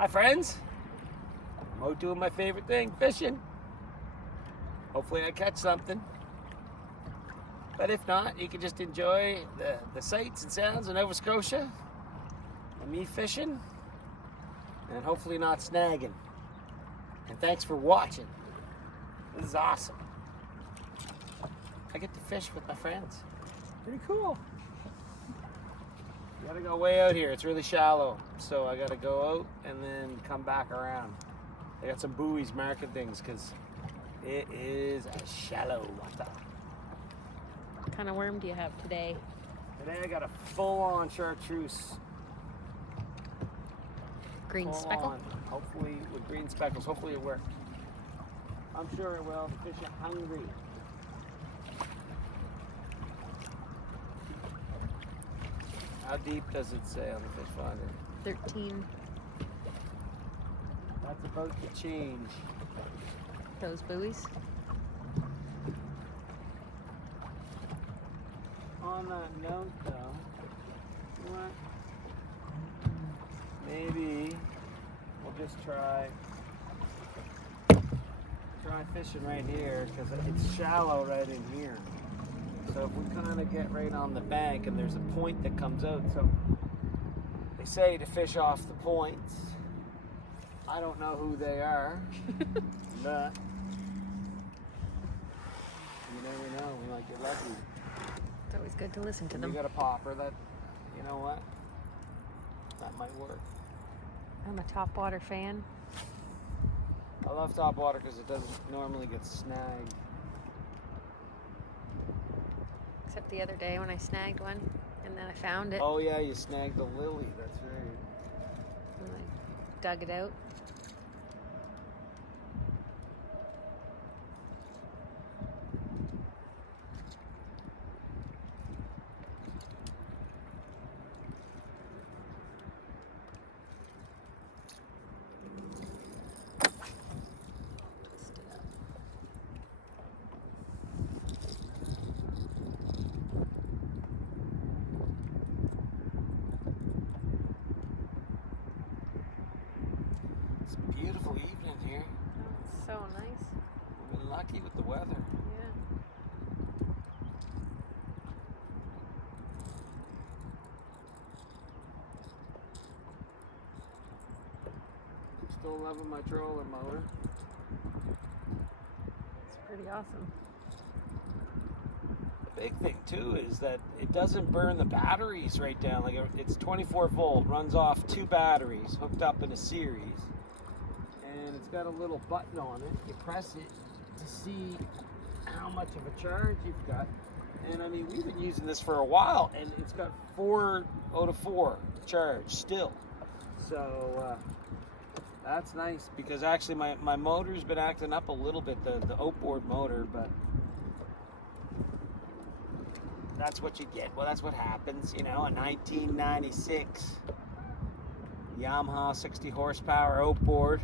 Hi friends, I'm out doing my favorite thing, fishing. Hopefully I catch something. But if not, you can just enjoy the sights and sounds of Nova Scotia and me fishing and hopefully not snagging. And thanks for watching. This is awesome. I get to fish with my friends. Pretty cool. You gotta go way out here. It's really shallow. So I gotta go out and then come back around. I got some buoys marking things because it is a shallow water. What kind of worm do you have today? Today I got a full-on chartreuse. Green Full speckle? on. Hopefully with green speckles. Hopefully it works. I'm sure it will. The fish are hungry. How deep does it say on the fish finder? 13. That's about to change. Those buoys? On that note though, what? Maybe we'll just try fishing right here because it's shallow right in here. So if we kind of get right on the bank and there's a point that comes out, so they say to fish off the points. I don't know who they are, but you never know. We might get lucky. It's always good to listen to And them. you got a popper that, you know what? That might work. I'm a topwater fan. I love topwater because it doesn't normally get snagged. Except the other day when I snagged one and then I found it. Oh yeah, you snagged the lily. That's right. And I dug it out. Twist it up. It's a beautiful evening here. Oh, so nice. We've been lucky with the weather. Yeah. Still loving my trolling motor. It's pretty awesome. The big thing too is that it doesn't burn the batteries right down. Like it's 24 volt, runs off 2 batteries hooked up in a series, and it's got a little button on it. You press it to see how much of a charge you've got. And I mean, we've been using this for a while, and it's got 4 out of 4 charge still. So that's nice because actually my motor's been acting up a little bit, the outboard motor, but that's what you get. Well, that's what happens, you know. A 1996 Yamaha 60 horsepower outboard,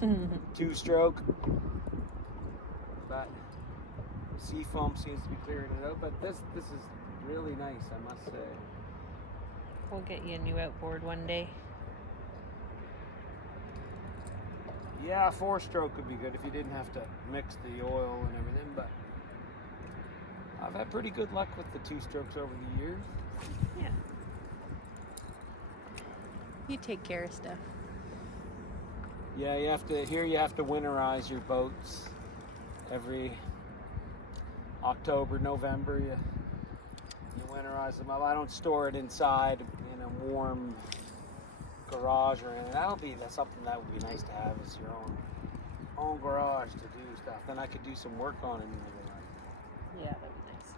2-stroke. But seafoam seems to be clearing it out. But this is really nice, I must say. We'll get you a new outboard one day. Yeah, 4-stroke would be good if you didn't have to mix the oil and everything. But I've had pretty good luck with the 2-strokes over the years. Yeah. You take care of stuff. Yeah, you have to winterize your boats every October, November. You winterize them up. I don't store it inside in a warm garage or anything. That's something that would be nice to have, is your own garage to do stuff. Then I could do some work on it in the garage. Yeah, that'd be nice.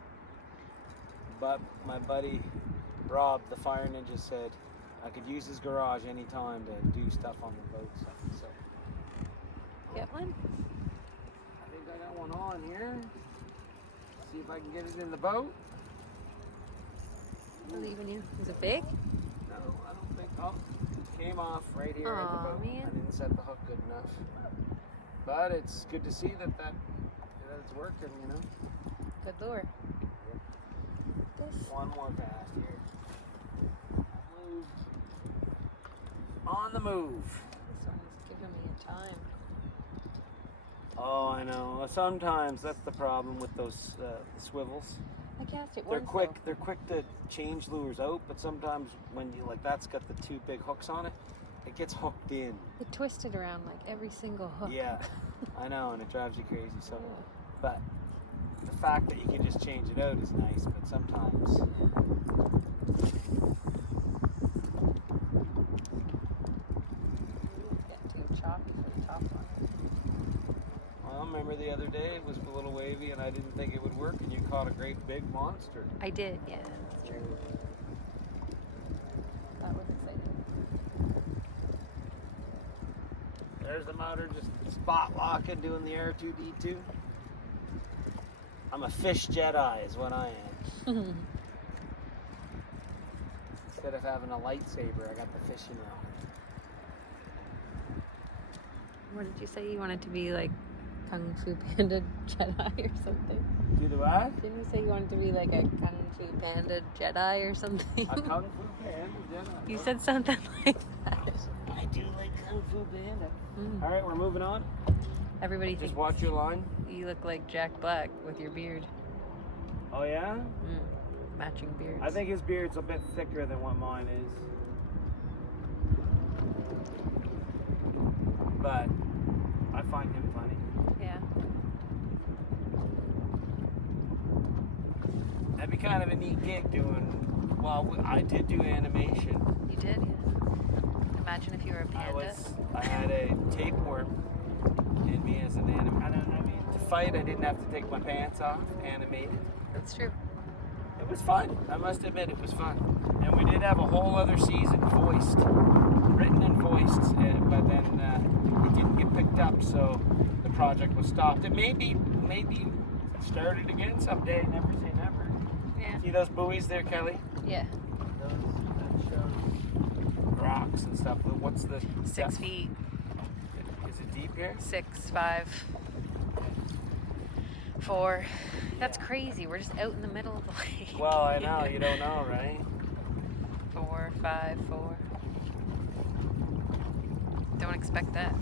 But my buddy Rob, the Fire Ninja, said I could use his garage anytime to do stuff on the boat. So Get one? I think I got one on here. See if I can get it in the boat. I believe in you. Is it big? No, I don't think. Oh, it came off right here at the Aw, boat. man. I didn't set the hook good enough. But it's good to see that it's working, you know. Good lure. This. One more cast here. Move. On the move. This time. Oh, I know. Sometimes that's the problem with those swivels. I cast it They're once. quick. Though. They're quick to change lures out, but sometimes when you that's got the two big hooks on it, it gets hooked in. It twisted around like every single hook. Yeah, I know, and it drives you crazy. So, Yeah. but the fact that you can just change it out is nice. But sometimes, Get too choppy for the top one. well, remember the other day it was a little wavy, and I didn't think it would work, and you caught a great big monster. I did, yeah, that's true. That was exciting. There's the motor just spot locking, doing the R2D2. I'm a fish Jedi, is what I am. Instead of having a lightsaber, I got the fishing rod. What did you say? You wanted to be like Kung Fu Panda Jedi or something? Do the what? Didn't you say you wanted to be like a Kung Fu Panda Jedi or something? A Kung Fu Panda Jedi. You said something like that. I do like Kung Fu Panda. Mm. All right, we're moving on. Everybody Just thinks watch your line. you look like Jack Black with your beard. Oh, yeah? Matching beards. I think his beard's a bit thicker than what mine is. But I find him funny. Yeah. That'd be kind of a neat gig doing, well, I did do animation. You did, yeah. Imagine if you were a panda. I had a tapeworm in me as an I mean, to fight, I didn't have to take my pants off, animated. That's true. It was fun. I must admit, it was fun. And we did have a whole other season voiced, written and voiced, but then it didn't get picked up, so the project was stopped. It maybe started again someday. Never say never. Yeah. See those buoys there, Kelly? Yeah. That shows rocks and stuff. What's the 6 depth? feet. Is it deep here? 6, 5, 4. That's crazy. We're just out in the middle of the lake. Well, I know. You don't know, right? 4, 5, 4. Don't expect that.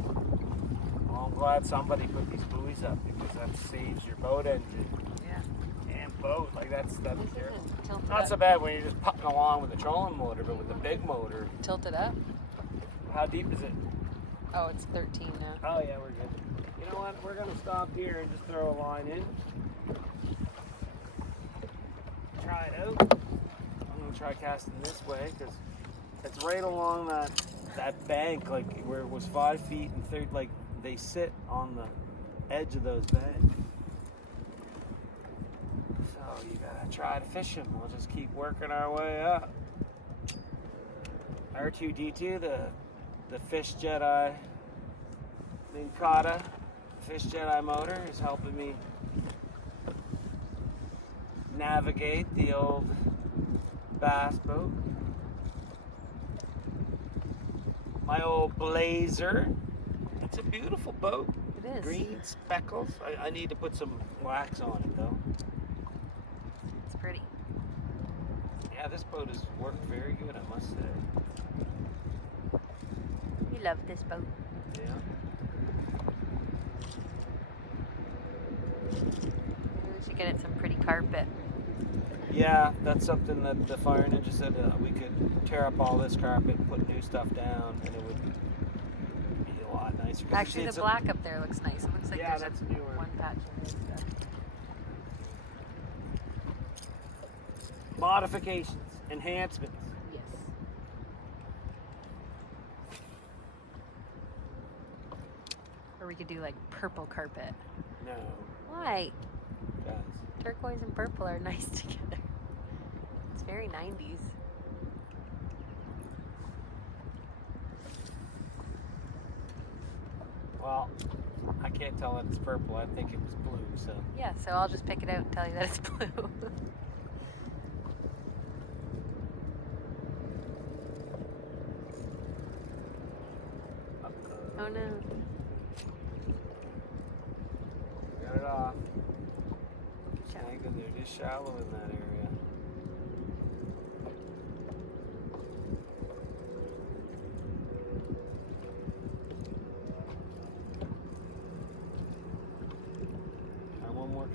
Well, I'm glad somebody put these buoys up because that saves your boat engine Yeah. and boat. Like that's terrible. Tilted Not up. so bad when you're just putting along with the trolling motor, but with the big motor, Tilted up? how deep is it? Oh, it's 13 now. Oh yeah, we're good. You know what? We're gonna stop here and just throw a line in. Try it out. I'm gonna try casting this way because it's right along that bank, like where it was 5 feet and third. Like they sit on the edge of those banks. So you gotta try to fish them. We'll just keep working our way up. R2D2, the Fish Jedi Minkata Fish Jedi motor is helping me navigate the old bass boat. My old Blazer. It's a beautiful boat. It is. Green speckles. I need to put some wax on it though. It's pretty. Yeah, this boat has worked very good, I must say. You love this boat. Yeah. Maybe we should get it some pretty carpet. Yeah, that's something that the Fire Ninja said we could tear up all this carpet and put new stuff down and it would be a lot nicer. 'Cause Actually, it's the black up there looks nice. It looks like Yeah, there's that's newer. one patch of new stuff. Modifications, enhancements. Yes. Or we could do like purple carpet. No, Why? guys. Turquoise and purple are nice together. It's very 90s. Well, I can't tell that it's purple. I think it was blue, so. Yeah, so I'll just pick it out and tell you that it's blue. Oh no. Got it off. Snag in there, just shallow in that area.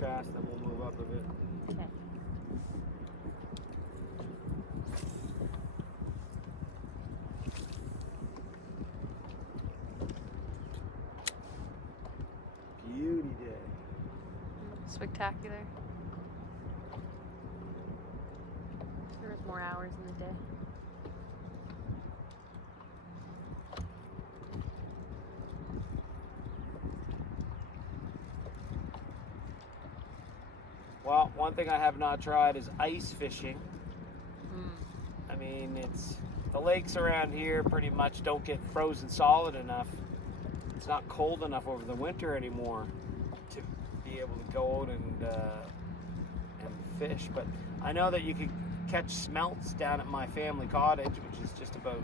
cast, then we'll move up a bit. Okay. Beauty day. Spectacular. There's more hours in the day. Well, one thing I have not tried is ice fishing. Mm. I mean, the lakes around here pretty much don't get frozen solid enough. It's not cold enough over the winter anymore to be able to go out and fish. But I know that you could catch smelts down at my family cottage, which is just about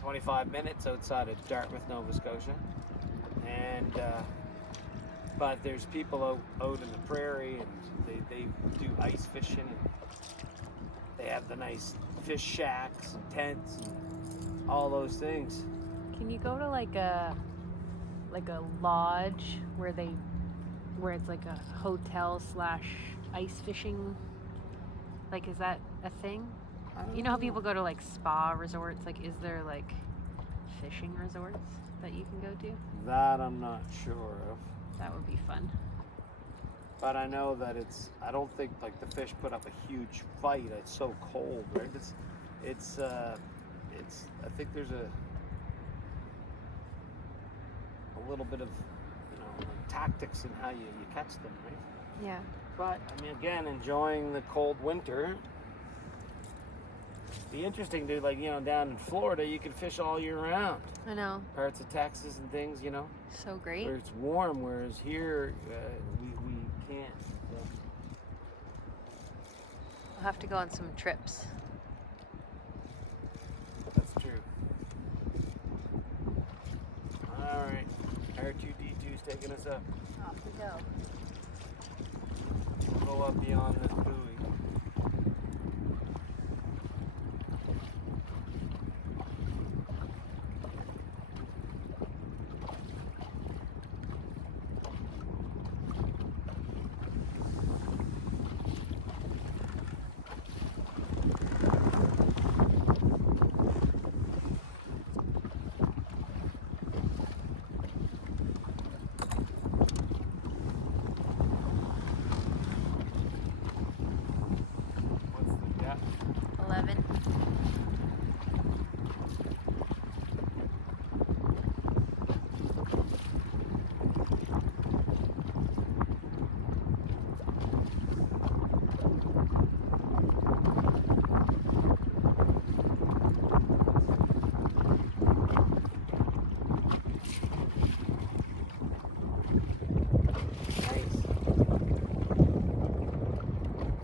25 minutes outside of Dartmouth, Nova Scotia. And but there's people out in the prairie, and they do ice fishing, and they have the nice fish shacks and tents and all those things. Can you go to like a lodge where it's like a hotel / ice fishing? Like, is that a thing? You know how people go to like spa resorts? Like, is there like fishing resorts that you can go to? That I'm not sure of. That would be fun. But I know that I don't think like the fish put up a huge fight. It's so cold, right? I think there's a little bit of, like tactics in how you catch them, right? Yeah. But I mean, again, enjoying the cold winter. Be interesting, dude. Like, down in Florida, you can fish all year round. I know. Parts of Texas and things, So great. where it's warm. Whereas here, we can't. So. We'll have to go on some trips. That's true. All right, R2D2's taking us up. Off we go. We'll go up beyond this buoy. What's the depth? 11. Nice.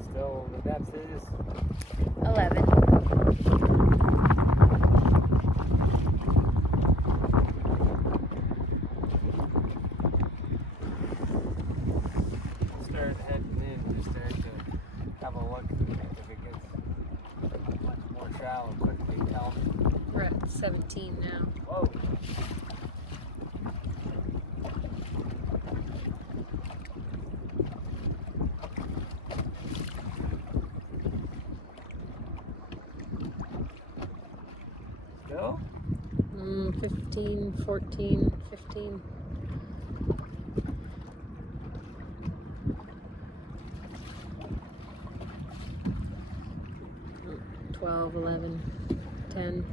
Still, the depth is 11. start heading in. Just start to have a look if it gets much more shallow. Quickly tell me. We're at 17 now. Whoa. Still? 15, 14, 15. 12, 11, 10,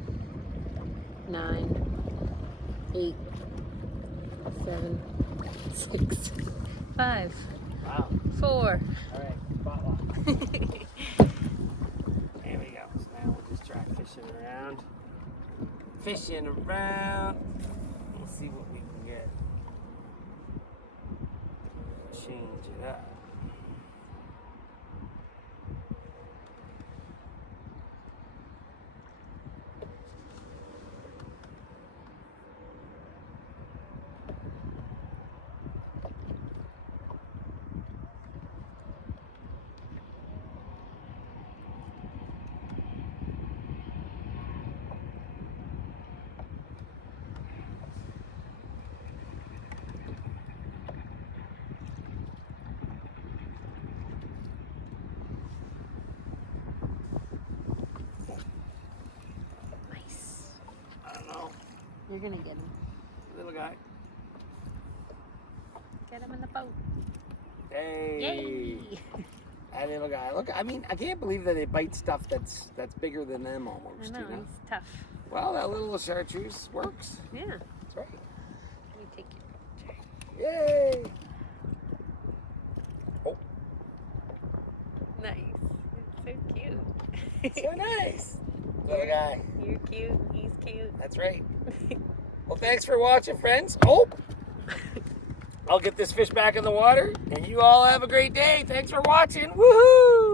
9, 8, 7, 6, 5, Wow. 4. All right, spot lock. There we go. So now we'll just try fishing around. Fishing around. We'll see what we can get. Change it up. You're gonna get him. Little guy. Get him in the boat. Hey. Yay! That little guy. Look, I mean, I can't believe that they bite stuff that's bigger than them almost. I know, You know? he's tough. Well, that little chartreuse works. Yeah. That's right. Let me take you. Yay! Oh, Nice. It's so cute. so nice. Little guy. You're cute. He's cute. That's right. Well, thanks for watching, friends. Oh! I'll get this fish back in the water, and you all have a great day. Thanks for watching. Woohoo!